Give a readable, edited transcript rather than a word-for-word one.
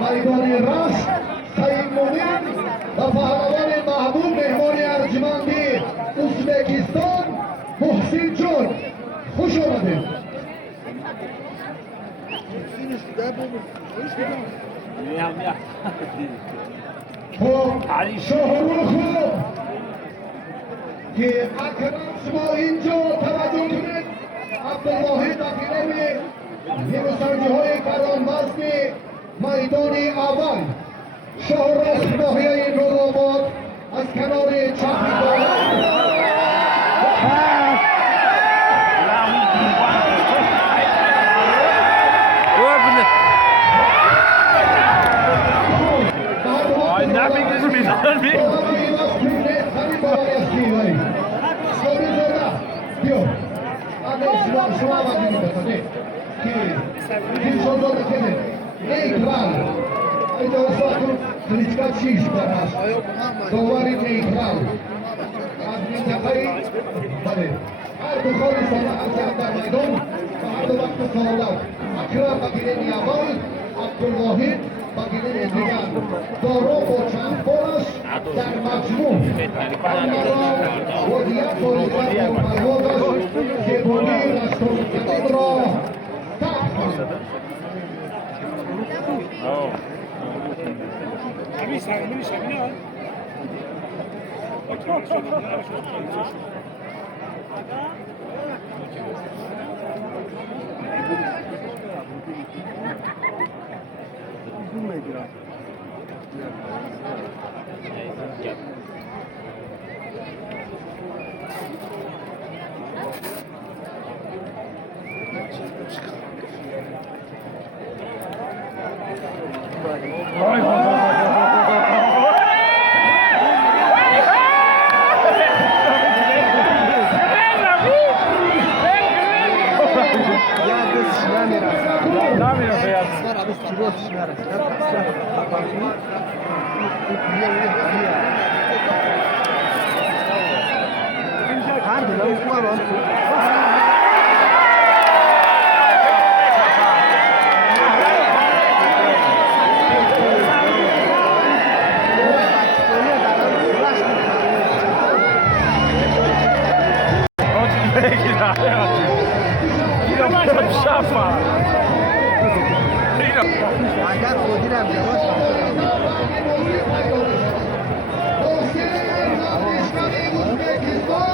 مردان راست سعید مومن و پهلوان محبوب مهمان ارجمندی ازبکستان محسن جان خوش آمدید. شاهرخ که اکرم شما اینجا توجه کنید. عبدالواحد اکرمی همسرجی های گرانوزن میدان اول شاهرخ ناحیه نورآباد از کنار چپی neitrale. Avete usato l'iscaccis per dovare neitrale. Vale. Ardu kholi sana azamda maydon, ardu vakti sağlar. Akram bagileni aval, Abdulwahid bagileni digan. Doro o champoras dar majmu. Amara وديات وليات والمرغوبة سيبوني رستم كتبرا Uzbekistan